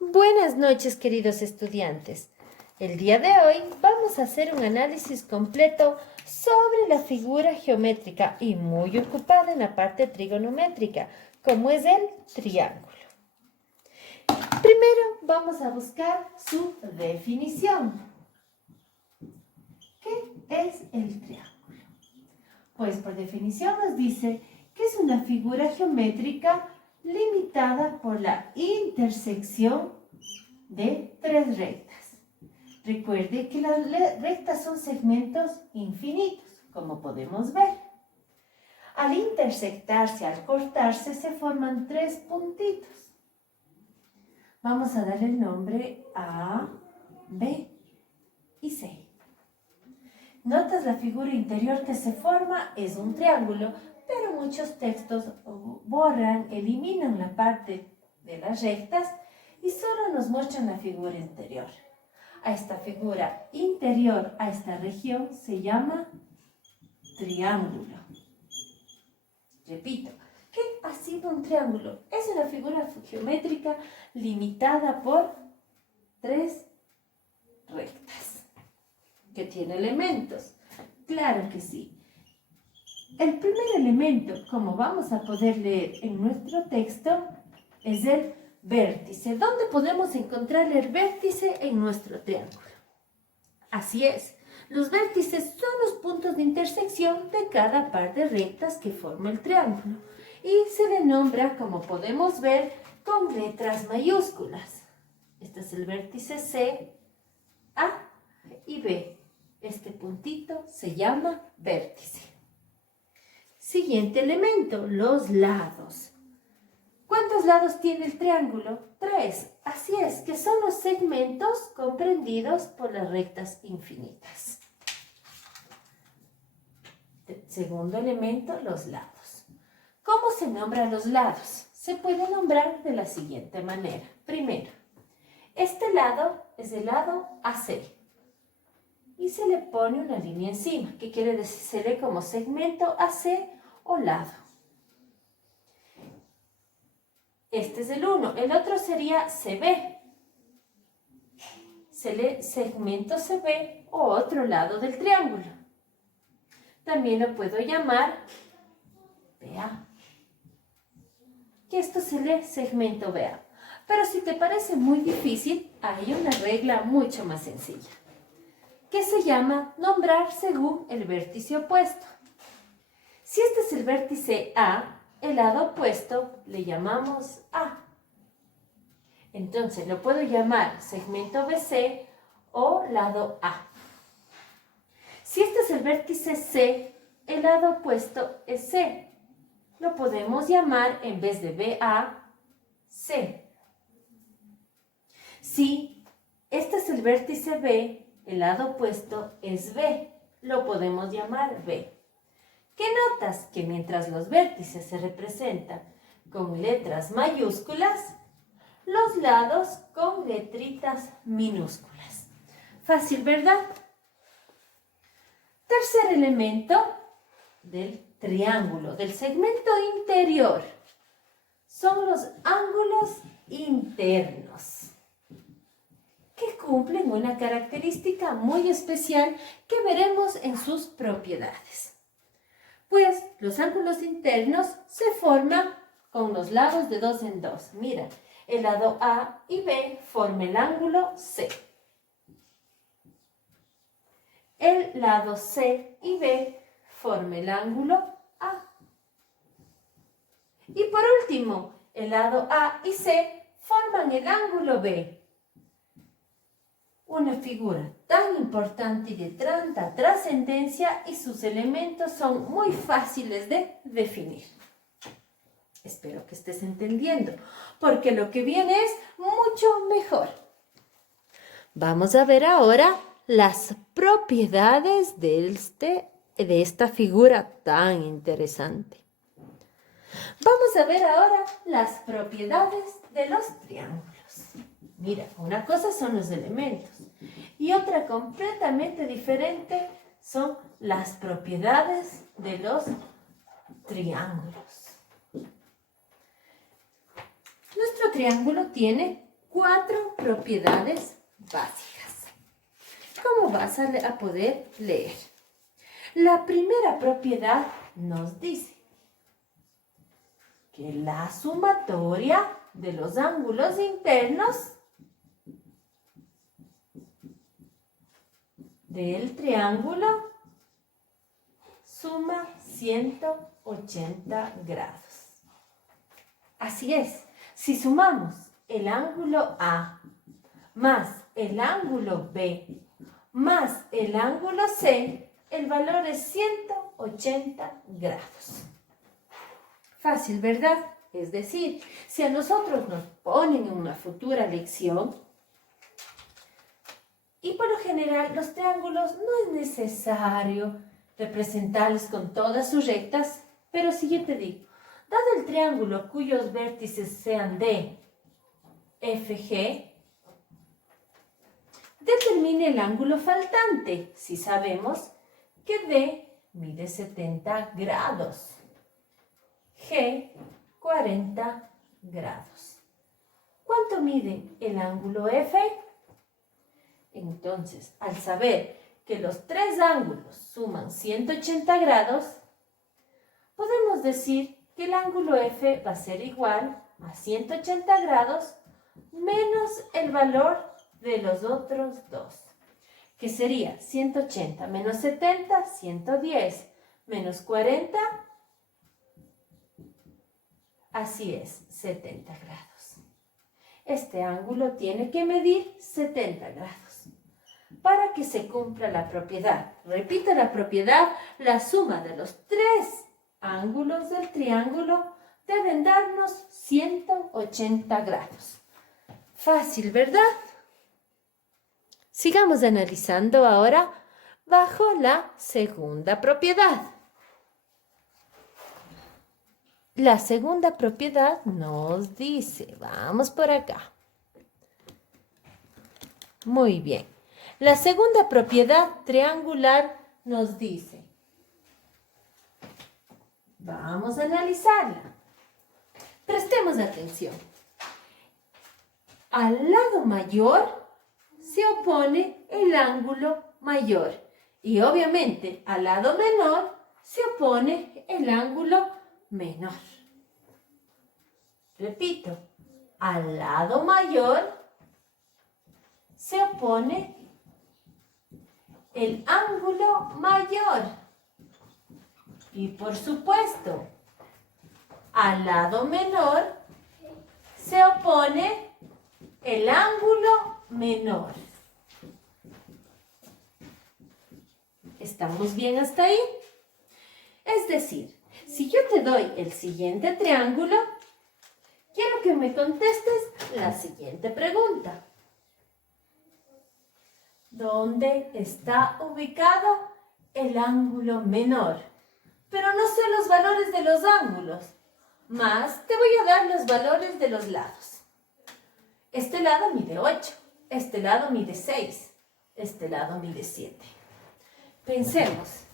Buenas noches, queridos estudiantes. El día de hoy vamos a hacer un análisis completo sobre la figura geométrica y muy ocupada en la parte trigonométrica, como es el triángulo. Primero vamos a buscar su definición. ¿Qué es el triángulo? Pues por definición nos dice que es una figura geométrica limitada por la intersección de tres rectas. Recuerde que las rectas son segmentos infinitos, como podemos ver. Al intersectarse, al cortarse, se forman tres puntitos. Vamos a darle el nombre A, B y C. ¿Notas la figura interior que se forma? Es un triángulo, pero muchos textos borran, eliminan la parte de las rectas y solo nos muestran la figura interior. A esta figura interior, a esta región, se llama triángulo. Repito, ¿qué ha sido un triángulo? Es una figura geométrica limitada por tres rectas. ¿Que tiene elementos? Claro que sí. El primer elemento, como vamos a poder leer en nuestro texto, es el vértice. ¿Dónde podemos encontrar el vértice en nuestro triángulo? Así es, los vértices son los puntos de intersección de cada par de rectas que forma el triángulo y se le nombra, como podemos ver, con letras mayúsculas. Este es el vértice C, A y B. Este puntito se llama vértice. Siguiente elemento, los lados. ¿Cuántos lados tiene el triángulo? 3. Así es, que son los segmentos comprendidos por las rectas infinitas. Segundo elemento, los lados. ¿Cómo se nombran los lados? Se puede nombrar de la siguiente manera. Primero, este lado es el lado AC. Y se le pone una línea encima, que quiere decir, se lee como segmento AC o lado. Este es el 1, el otro sería CB. Se lee segmento CB o otro lado del triángulo. También lo puedo llamar BA. Que esto se lee segmento BA. Pero si te parece muy difícil, hay una regla mucho más sencilla, que se llama nombrar según el vértice opuesto. Si este es el vértice A, el lado opuesto le llamamos A. Entonces lo puedo llamar segmento BC o lado A. Si este es el vértice C, el lado opuesto es C. Lo podemos llamar, en vez de BA, C. Si este es el vértice B, el lado opuesto es B. Lo podemos llamar B. ¿Qué notas? Que mientras los vértices se representan con letras mayúsculas, los lados con letritas minúsculas. Fácil, ¿verdad? Tercer elemento del triángulo, del segmento interior, son los ángulos internos, que cumplen una característica muy especial que veremos en sus propiedades. Pues los ángulos internos se forman con los lados de 2 en 2. Mira, el lado A y B forma el ángulo C. El lado C y B forma el ángulo A. Y por último, el lado A y C forman el ángulo B. Una figura tan importante y de tanta trascendencia, y sus elementos son muy fáciles de definir. Espero que estés entendiendo, porque lo que viene es mucho mejor. Vamos a ver ahora las propiedades de esta figura tan interesante. Vamos a ver ahora las propiedades de los triángulos. Mira, una cosa son los elementos y otra completamente diferente son las propiedades de los triángulos. Nuestro triángulo tiene 4 propiedades básicas. ¿Cómo vas a poder leer? La primera propiedad nos dice que la sumatoria de los ángulos internos del triángulo suma 180 grados. Así es, si sumamos el ángulo A más el ángulo B más el ángulo C, el valor es 180 grados. Fácil, ¿verdad? Es decir, si a nosotros nos ponen en una futura lección, y por lo general los triángulos no es necesario representarlos con todas sus rectas, pero si yo te digo, dado el triángulo cuyos vértices sean D, F, G, determine el ángulo faltante, si sabemos que D mide 70 grados, G 40 grados. ¿Cuánto mide el ángulo F? Entonces, al saber que los tres ángulos suman 180 grados, podemos decir que el ángulo F va a ser igual a 180 grados menos el valor de los otros dos, que sería 180 menos 70, 110, menos 40, así es, 70 grados. Este ángulo tiene que medir 70 grados para que se cumpla la propiedad. Repito la propiedad, la suma de los tres ángulos del triángulo deben darnos 180 grados. Fácil, ¿verdad? Sigamos analizando ahora bajo la segunda propiedad. La segunda propiedad nos dice, vamos por acá. Muy bien. La segunda propiedad triangular nos dice, vamos a analizarla. Prestemos atención. Al lado mayor se opone el ángulo mayor y obviamente al lado menor se opone el ángulo menor. Repito, al lado mayor se opone el ángulo mayor y por supuesto al lado menor se opone el ángulo menor. ¿Estamos bien hasta ahí? Es decir, si yo te doy el siguiente triángulo, quiero que me contestes la siguiente pregunta. ¿Dónde está ubicado el ángulo menor? Pero no sé los valores de los ángulos. Más te voy a dar los valores de los lados. Este lado mide 8, este lado mide 6, este lado mide 7. Pensemos,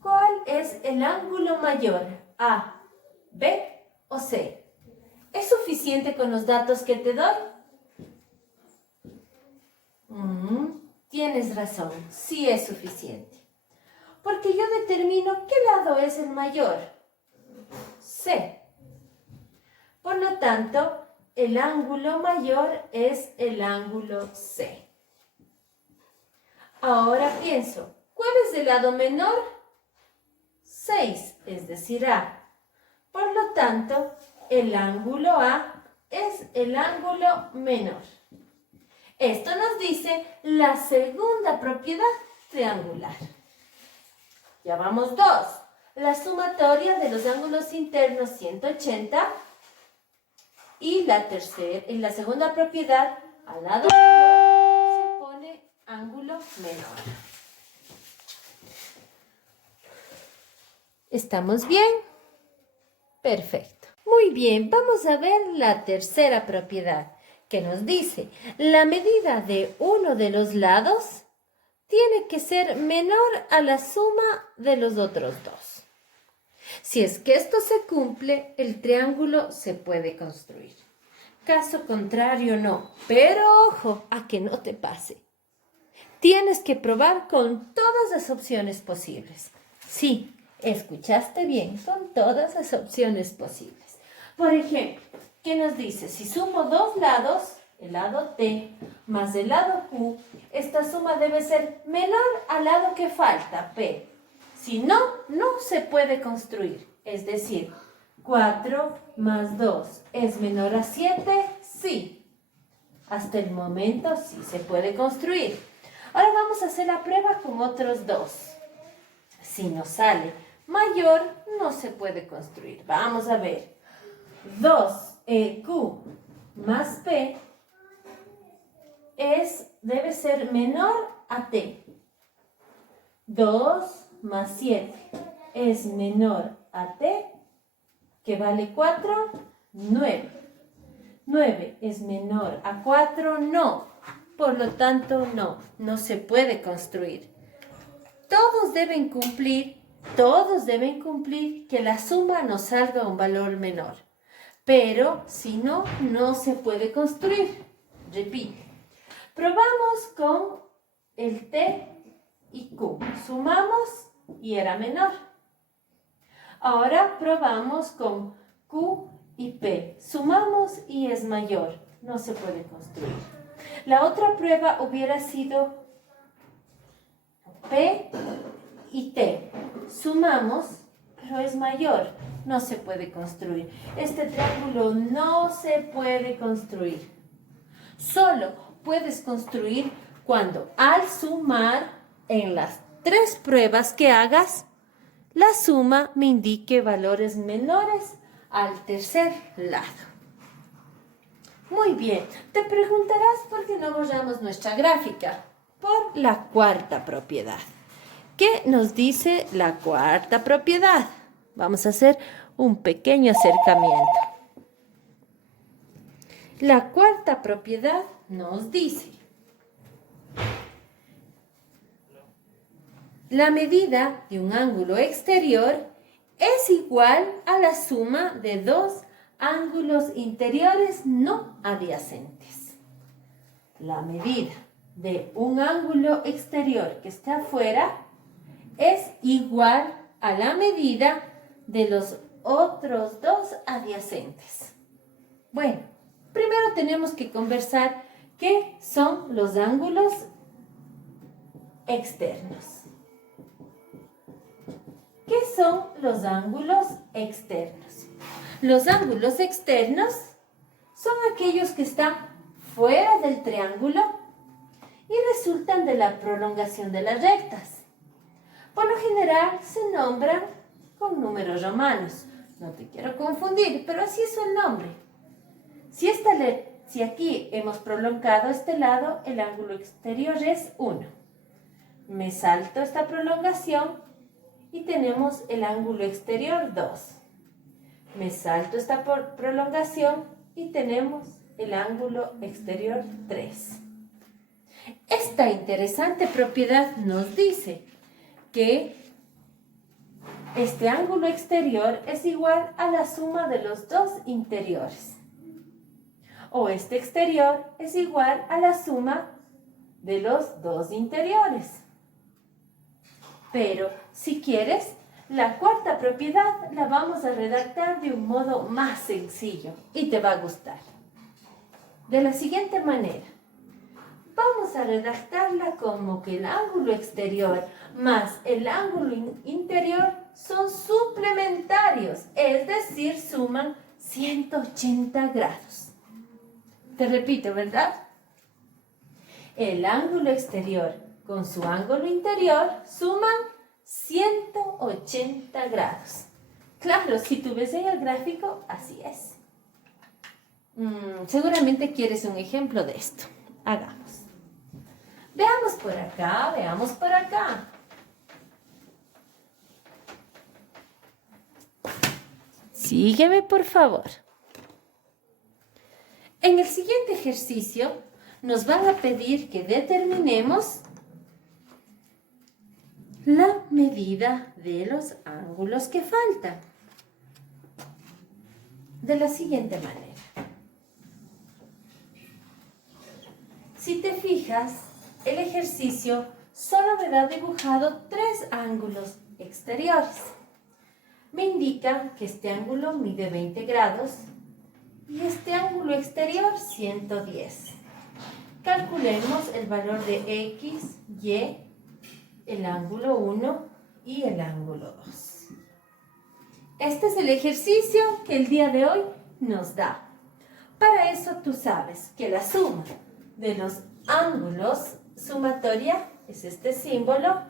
¿cuál es el ángulo mayor? ¿A, B o C? ¿Es suficiente con los datos que te doy? Tienes razón, sí es suficiente. Porque yo determino qué lado es el mayor. C. Por lo tanto, el ángulo mayor es el ángulo C. Ahora pienso, ¿cuál es el lado menor? 6, es decir, A. Por lo tanto, el ángulo A es el ángulo menor. Esto nos dice la segunda propiedad triangular. Ya vamos 2. La sumatoria de los ángulos internos 180 y la segunda propiedad al lado mayor se opone ángulo menor. ¿Estamos bien? Perfecto. Muy bien, vamos a ver la tercera propiedad que nos dice la medida de uno de los lados tiene que ser menor a la suma de los otros dos. Si es que esto se cumple, el triángulo se puede construir. Caso contrario, no. Pero ojo, a que no te pase. Tienes que probar con todas las opciones posibles. Sí, escuchaste bien, con todas las opciones posibles. Por ejemplo, ¿qué nos dice? Si sumo dos lados, el lado T más el lado Q, esta suma debe ser menor al lado que falta, P. Si no, no se puede construir. Es decir, 4 más 2 es menor a 7, sí. Hasta el momento sí se puede construir. Ahora vamos a hacer la prueba con otros dos. Si nos sale mayor, no se puede construir. Vamos a ver. 2Q más P debe ser menor a T. 2 más 7 es menor a T, que vale 4, 9. 9 es menor a 4, no. Por lo tanto, no se puede construir. Todos deben cumplir que la suma nos salga un valor menor. Pero si no, no se puede construir. Repite. Probamos con el T y Q. Sumamos y era menor. Ahora probamos con Q y P. Sumamos y es mayor. No se puede construir. La otra prueba hubiera sido P y T. Sumamos, pero es mayor. No se puede construir. Este triángulo no se puede construir. Solo puedes construir cuando al sumar en las 3 pruebas que hagas, la suma me indique valores menores al tercer lado. Muy bien, te preguntarás por qué no borramos nuestra gráfica. Por la cuarta propiedad. ¿Qué nos dice la cuarta propiedad? Vamos a hacer un pequeño acercamiento. La cuarta propiedad nos dice: la medida de un ángulo exterior es igual a la suma de dos ángulos interiores no adyacentes. La medida de un ángulo exterior que está afuera es igual a la medida de los otros dos adyacentes. Bueno, primero tenemos que conversar qué son los ángulos externos. ¿Qué son los ángulos externos? Los ángulos externos son aquellos que están fuera del triángulo y resultan de la prolongación de las rectas. Por lo general se nombran con números romanos. No te quiero confundir, pero así es el nombre. Si aquí hemos prolongado este lado, el ángulo exterior es 1. Me salto esta prolongación y tenemos el ángulo exterior 2. Me salto esta prolongación y tenemos el ángulo exterior 3. Esta interesante propiedad nos dice que este ángulo exterior es igual a la suma de los dos interiores. O este exterior es igual a la suma de los dos interiores. Pero si quieres, la cuarta propiedad la vamos a redactar de un modo más sencillo y te va a gustar. De la siguiente manera. Vamos a redactarla como que el ángulo exterior más el ángulo interior son suplementarios, es decir, suman 180 grados. Te repito, ¿verdad? El ángulo exterior con su ángulo interior suman 180 grados. Claro, si tú ves en el gráfico, así es. Seguramente quieres un ejemplo de esto. Hagamos. Veamos por acá, veamos por acá. Sígueme, por favor. En el siguiente ejercicio nos van a pedir que determinemos la medida de los ángulos que faltan. De la siguiente manera. Si te fijas, el ejercicio solo me da dibujado 3 ángulos exteriores. Me indica que este ángulo mide 20 grados y este ángulo exterior 110. Calculemos el valor de X, Y, el ángulo 1 y el ángulo 2. Este es el ejercicio que el día de hoy nos da. Para eso tú sabes que la suma de los ángulos, sumatoria, es este símbolo,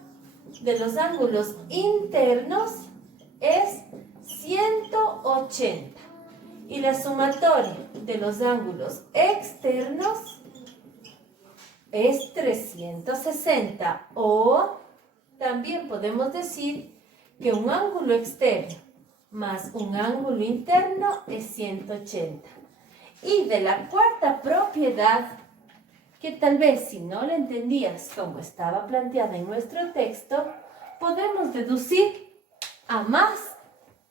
de los ángulos internos es 180. Y la sumatoria de los ángulos externos es 360. O también podemos decir que un ángulo externo más un ángulo interno es 180. Y de la cuarta propiedad, que tal vez si no la entendías como estaba planteada en nuestro texto, podemos deducir a más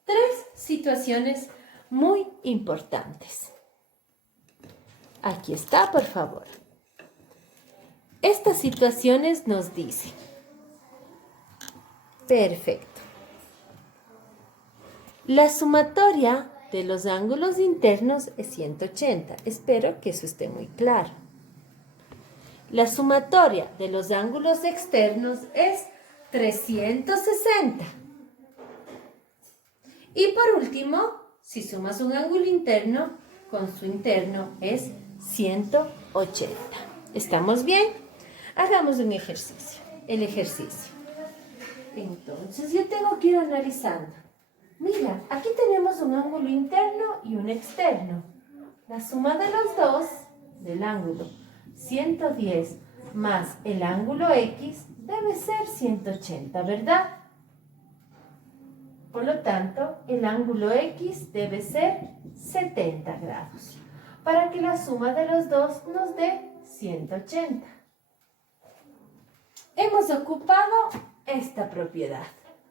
3 situaciones muy importantes. Aquí está, por favor. Estas situaciones nos dicen. Perfecto. La sumatoria de los ángulos internos es 180. Espero que eso esté muy claro. La sumatoria de los ángulos externos es 360. Y por último, si sumas un ángulo interno, con su interno es 180. ¿Estamos bien? Hagamos un ejercicio. El ejercicio. Entonces, yo tengo que ir analizando. Mira, aquí tenemos un ángulo interno y un externo. La suma de los dos, del ángulo 110 más el ángulo X, debe ser 180, ¿verdad? Por lo tanto, el ángulo X debe ser 70 grados, para que la suma de los dos nos dé 180. Hemos ocupado esta propiedad,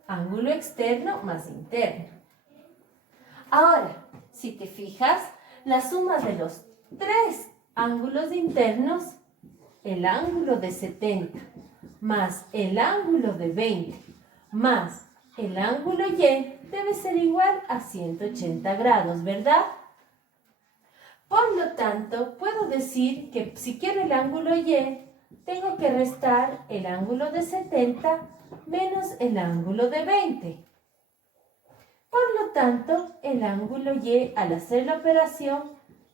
ángulo externo más interno. Ahora, si te fijas, la suma de los 3 ángulos internos, el ángulo de 70 más el ángulo de 20 más el ángulo Y debe ser igual a 180 grados, ¿verdad? Por lo tanto, puedo decir que si quiero el ángulo Y, tengo que restar el ángulo de 70 menos el ángulo de 20. Por lo tanto, el ángulo Y al hacer la operación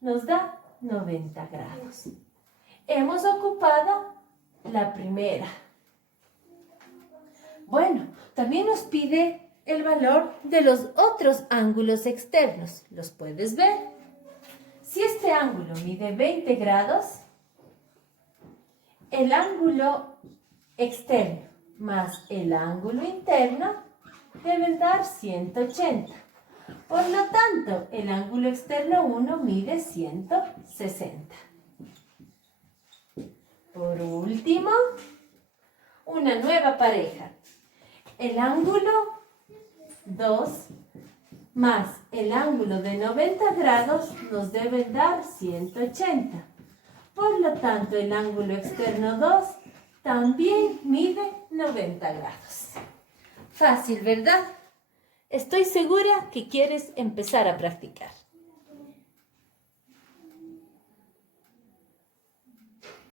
nos da 90 grados. Hemos ocupado la primera. Bueno, también nos pide el valor de los otros ángulos externos. ¿Los puedes ver? Si este ángulo mide 20 grados, el ángulo externo más el ángulo interno deben dar 180. Por lo tanto, el ángulo externo 1 mide 160. Por último, una nueva pareja. El ángulo 2 más el ángulo de 90 grados nos deben dar 180. Por lo tanto, el ángulo externo 2 también mide 90 grados. Fácil, ¿verdad? Estoy segura que quieres empezar a practicar.